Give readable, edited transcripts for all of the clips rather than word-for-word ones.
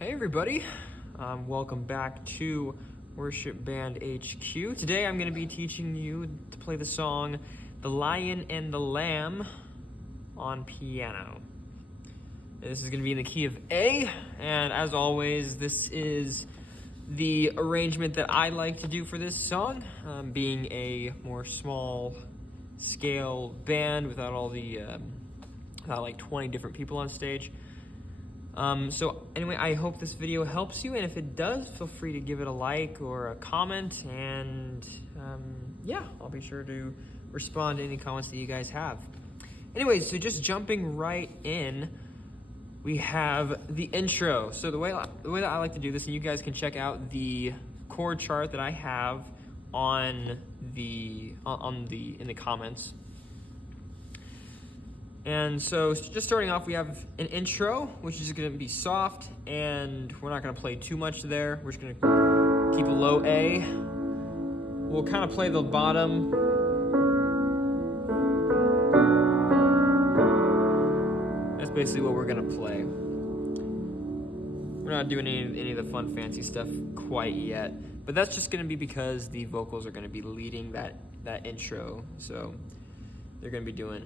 Hey everybody, welcome back to Worship Band HQ. Today I'm going to be teaching you to play the song The Lion and the Lamb on piano. This is going to be in the key of A, and as always, this is the arrangement that I like to do for this song, being a more small scale band without all the, without like 20 different people on stage. So anyway, I hope this video helps you, and if it does, feel free to give it a like or a comment, and yeah, I'll be sure to respond to any comments that you guys have. Anyways, so just jumping right in, we have the intro. So the way that I like to do this, and you guys can check out the chord chart that I have in the comments. And so just starting off, we have an intro, which is going to be soft, and we're not going to play too much there. We're just going to keep a low A. We'll kind of play the bottom. That's basically what we're going to play. We're not doing any of the fun, fancy stuff quite yet, but that's just going to be because the vocals are going to be leading that intro. So they're going to be doing...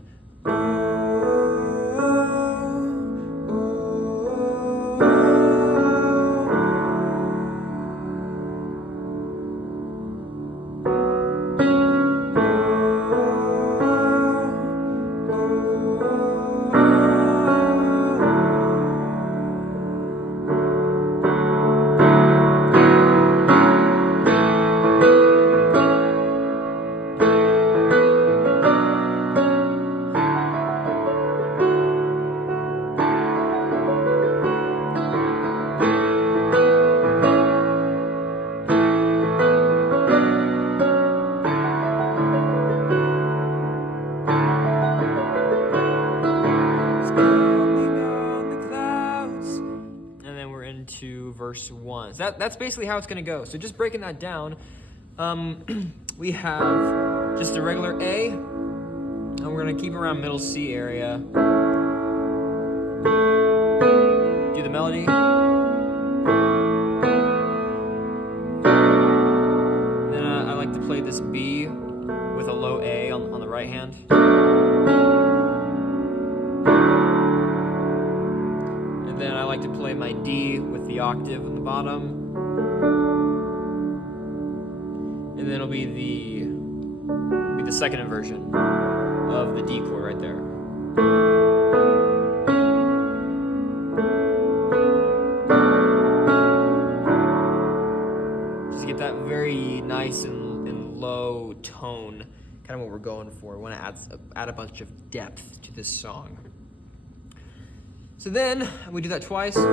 to verse 1. So that's basically how it's going to go. So just breaking that down, we have just a regular A, and we're going to keep around middle C area. Do the melody. Then I like to play this B with a low A on the right hand. Then I like to play my D with the octave on the bottom. And then it'll be the second inversion of the D chord right there. Just get that very nice and low tone, kind of what we're going for. We want to add a bunch of depth to this song. So then, we do that twice. On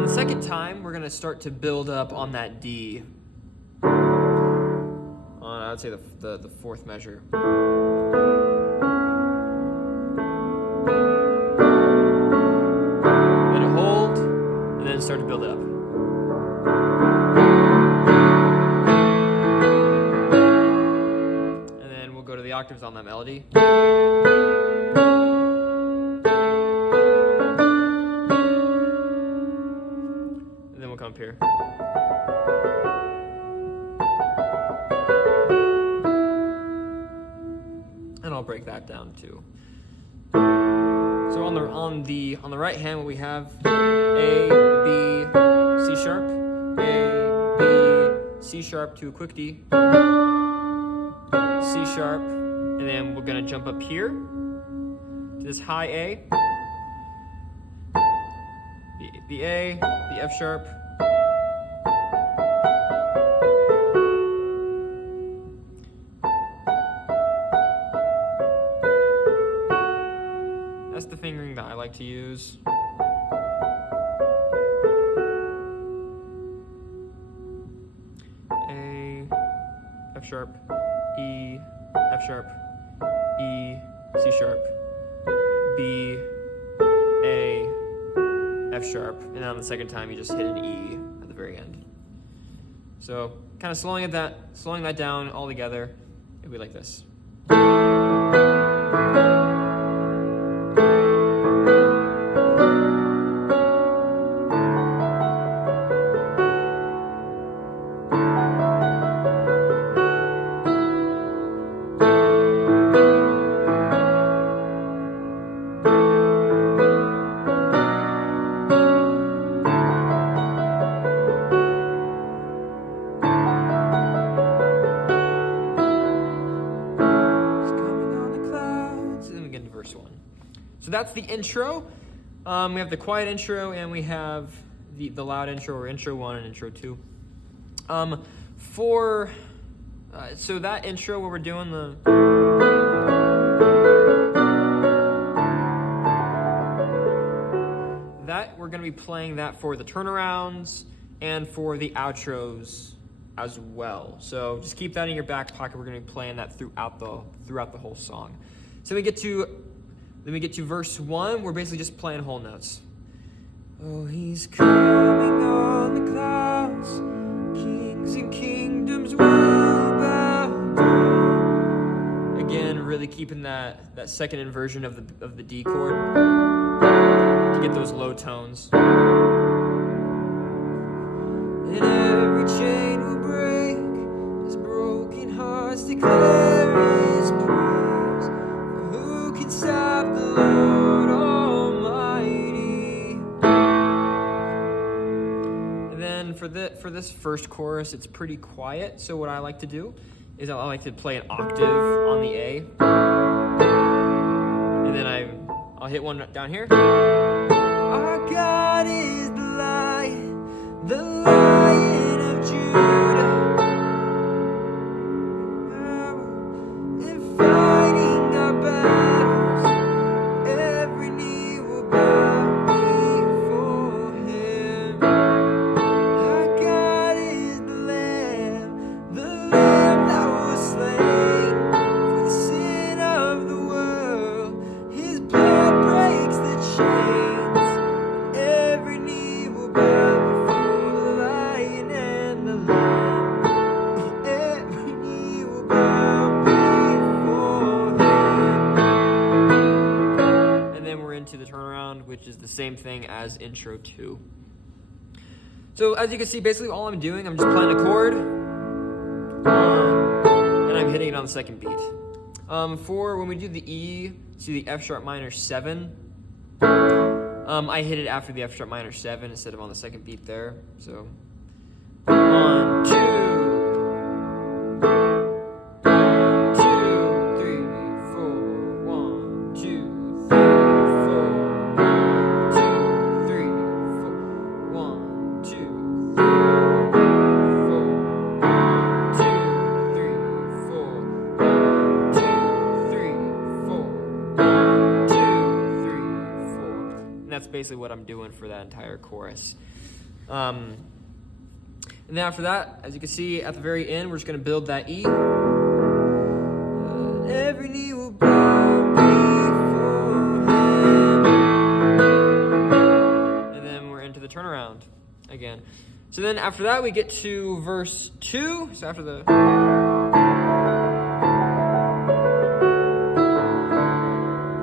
the second time, we're going to start to build up on that D. I would say the fourth measure. Then a hold, and then start to build it up. And then we'll go to the octaves on that melody. Come up here. And I'll break that down too. So on the right hand, what we have A, B, C sharp, A, B, C sharp to a quick D, C sharp, and then we're gonna jump up here to this high A, the A, the F sharp, that's the fingering that I like to use. A, F sharp, E, F sharp, E, C sharp, B, A, F sharp, and then on the second time you just hit an E at the very end. So kind of slowing that down all together, it'd be like this. that's the intro. We have the quiet intro, and we have the loud intro, or intro 1 and intro 2. So that intro where we're doing we're going to be playing that for the turnarounds and for the outros as well. So just keep that in your back pocket. We're going to be playing that throughout the whole song. So then we get to verse 1. We're basically just playing whole notes. Oh, he's coming on the clouds. Kings and kingdoms will bow down. Again, really keeping that second inversion of the D chord to get those low tones. And every chain will break as broken hearts declare his praise. For who can stop the Lord Almighty? And then for this first chorus, it's pretty quiet. So what I like to do is I like to play an octave on the A, and then I'll hit one down here. Our God is the Lion of Judah, and fighting our battles, every knee will bow before him. Our God is the Lamb that was slain for the sin of the world. His blood breaks the chains, and every knee will bow. To the turnaround, which is the same thing as intro 2. So as you can see, basically all I'm doing, I'm just playing a chord, and I'm hitting it on the second beat. For when we do the E to the F sharp minor 7, I hit it after the F sharp minor 7 instead of on the second beat there. So 1, 2, 3, 4, 1, 2, 3. That's basically what I'm doing for that entire chorus. And then after that, as you can see at the very end, we're just going to build that E. Every knee will bow before him. And then we're into the turnaround again. So then after that, we get to verse 2. So after the...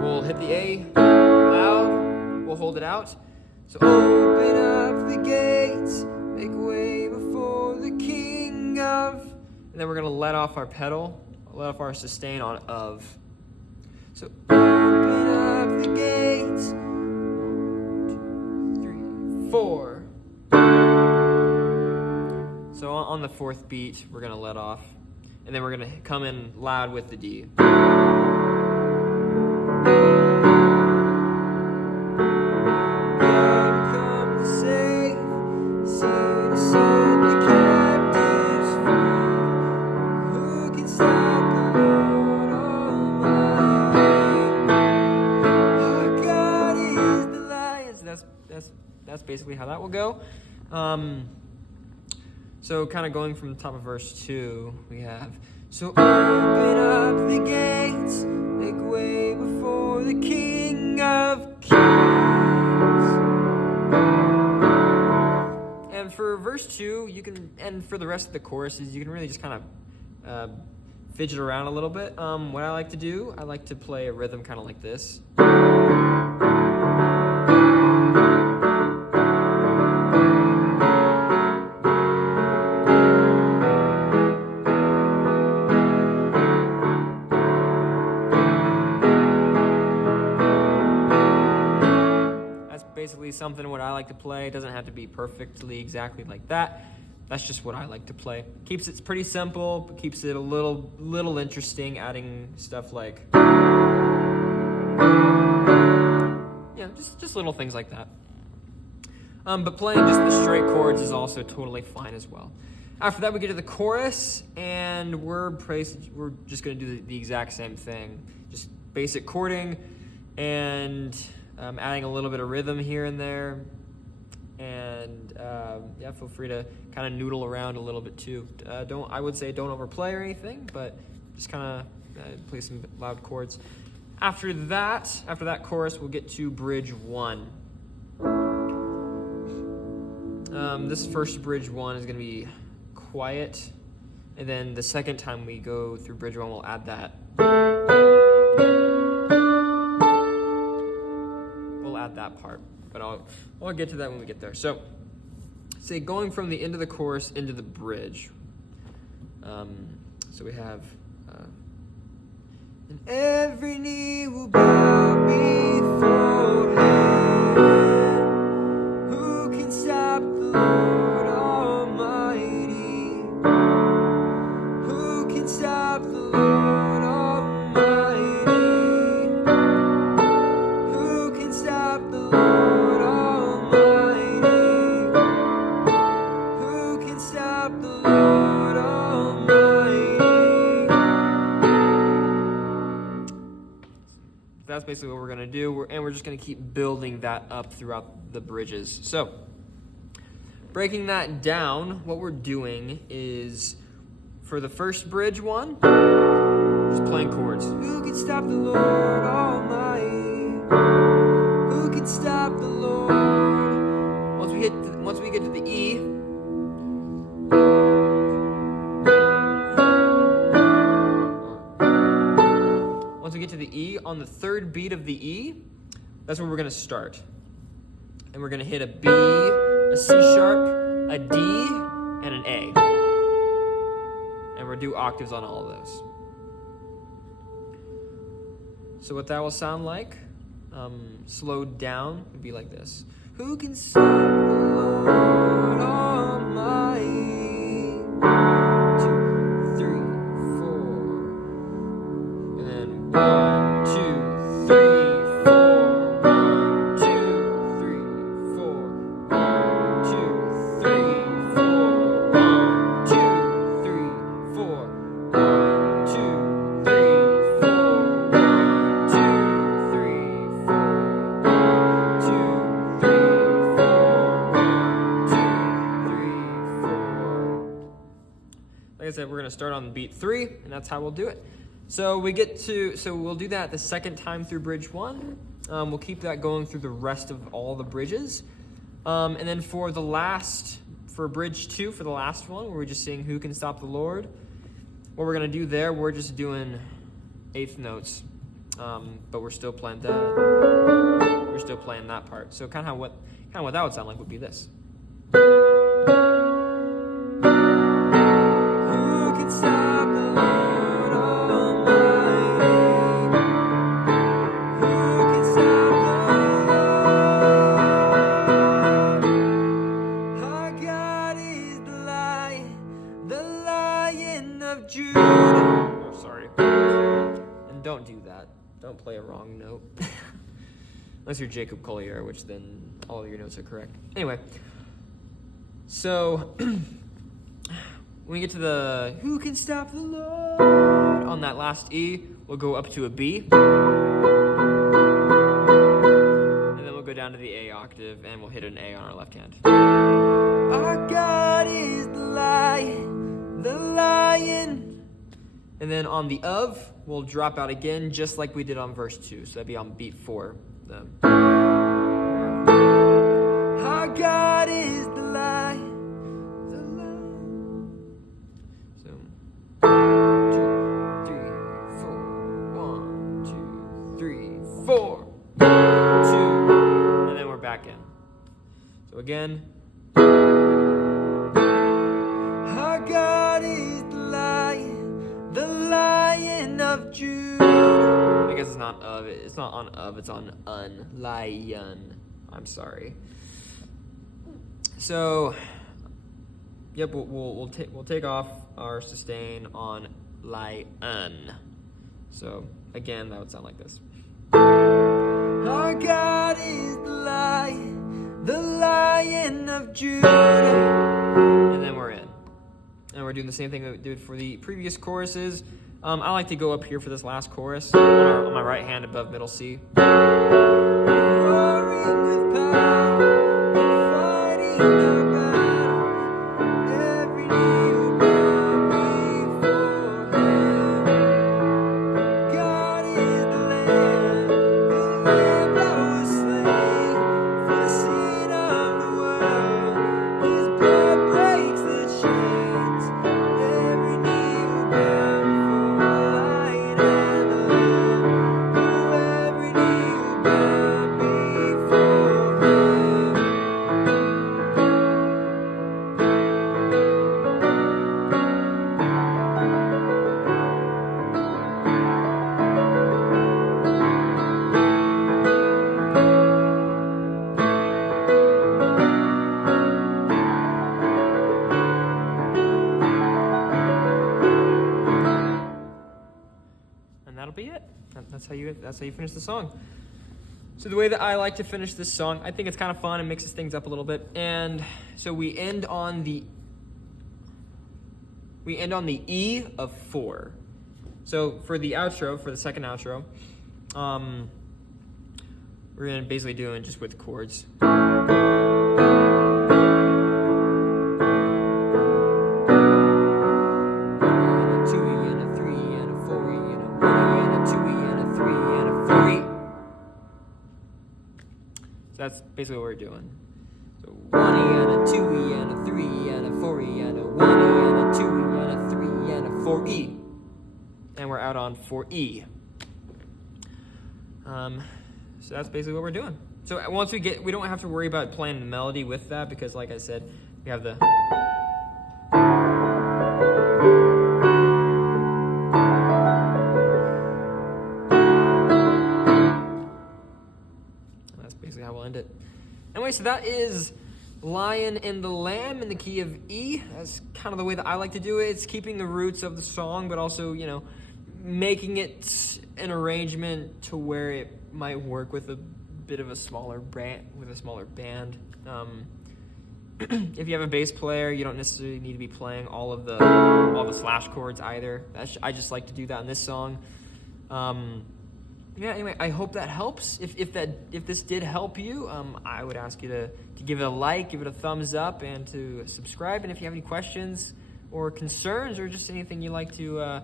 we'll hit the A loud. We'll hold it out. So open up the gates, make way before the King of... And then we're going to let off our pedal, let off our sustain on of. So open up the gates, 1, 2, 3, 4. So on the fourth beat, we're going to let off. And then we're going to come in loud with the D. That's basically how that will go. So kind of going from the top of verse 2, we have, so open up the gates, make way before the King of Kings. And for verse 2, you can, and for the rest of the choruses, you can really just kind of fidget around a little bit. What I like to do, I like to play a rhythm kind of like this. Basically something what I like to play. It doesn't have to be perfectly exactly like that. That's just what I like to play. Keeps it pretty simple, but keeps it a little interesting, adding stuff like Yeah, just little things like that. But playing just the straight chords is also totally fine as well. After that, we get to the chorus, and we're just going to do the exact same thing. Just basic chording, and adding a little bit of rhythm here and there. And yeah, feel free to kind of noodle around a little bit too. I would say don't overplay or anything, but just kind of play some loud chords. After that chorus, we'll get to bridge 1. This first bridge 1 is going to be quiet, and then the second time we go through bridge 1, we'll add that. We'll add that part, but I'll get to that when we get there. So, say going from the end of the chorus into the bridge. So we have, and every knee will bow before Him. Who can stop the Lord Almighty? Who can stop the Lord Almighty? Who can stop the Lord Almighty? Who can stop the Lord Almighty? That's basically what we're going to do, and we're just going to keep building that up throughout the bridges. So, breaking that down, what we're doing is, for the first bridge 1, just playing chords. Who can stop the Lord Almighty? Who can stop the Lord? Once we get to the E, on the third beat of the E, that's where we're going to start. And we're going to hit a B, a C sharp, a D, and an A. And we'll do octaves on all of those. So what that will sound like, slowed down, would be like this. Who can stop the Lord Almighty? 2, 3, 4. And then 1. 2, 3, 4, 1, 2, 3, 4, 1, 2, 3, 4, 1, 2, 3, 4, 1, 2, 3, 4, 1, 2, 3, 4, 1, 2, 3, 4, 1, 2, 3, 4. Like I said, we're going to start on beat 3, and that's how we'll do it. So we'll do that the second time through bridge 1. We'll keep that going through the rest of all the bridges. And then for bridge 2, for the last one, where we're just saying who can stop the Lord, what we're going to do there, we're just doing eighth notes. But we're still playing that. We're still playing that part. So kind of what that would sound like would be this. Who can stop the Lord Almighty? Who can stop the Lord? Our God is the Lion of Judah. Oh, sorry. And don't do that. Don't play a wrong note. Unless you're Jacob Collier, which then all of your notes are correct. Anyway, so when we get to the who can stop the Lord on that last E, we'll go up to a B. And then we'll go down to the A octave and we'll hit an A on our left hand. Our God is the Lion. And then on the of, we'll drop out again just like we did on verse 2. So that'd be on beat 4. Our God is the Lion. So 2, 3, 4. 1, 2, 3, 4. 2. And then we're back in. So again. Our God is the Lion of Judah. I guess it's not of. It's not on of. It's on un. Lion. I'm sorry. So, yep, we'll take off our sustain on lion. So again, that would sound like this. Our God is the Lion of Judah. And then we're in. And we're doing the same thing that we did for the previous choruses. I like to go up here for this last chorus on my right hand above middle C. Roaring with power and fighting the battle. Every knee will bow before Him. God is the Lamb that was slain for the sin of the world. His blood breaks the chains. Every knee will bow before the Lion and the Lamb. Oh, every knee will bow before Him. And that'll be it. That's how you finish the song. So the way that I like to finish this song, I think it's kind of fun and mixes things up a little bit. And so we end on the E of 4. So for the outro, for the second outro, we're gonna basically do it just with chords. That's basically what we're doing. So 1 E and a 2 E and a 3 E and a 4 E and a 1 E and a 2 E and a 3 E and a 4 E. And we're out on 4 E. So that's basically what we're doing. So once we don't have to worry about playing the melody with that because like I said, we have the basically how we'll end it. Anyway, so that is Lion and the Lamb in the key of E. That's kind of the way that I like to do it. It's keeping the roots of the song, but also, making it an arrangement to where it might work with a bit of a smaller band. If you have a bass player, you don't necessarily need to be playing all the slash chords either. I just like to do that in this song. Anyway, I hope that helps. If this did help you, I would ask you to give it a like, give it a thumbs up, and to subscribe. And if you have any questions or concerns or just anything you'd like to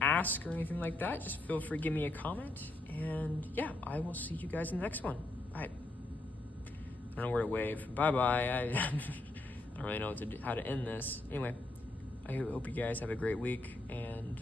ask or anything like that, just feel free to give me a comment. And yeah, I will see you guys in the next one. Bye. I don't know where to wave. Bye-bye. I don't really know how to end this. Anyway, I hope you guys have a great week, and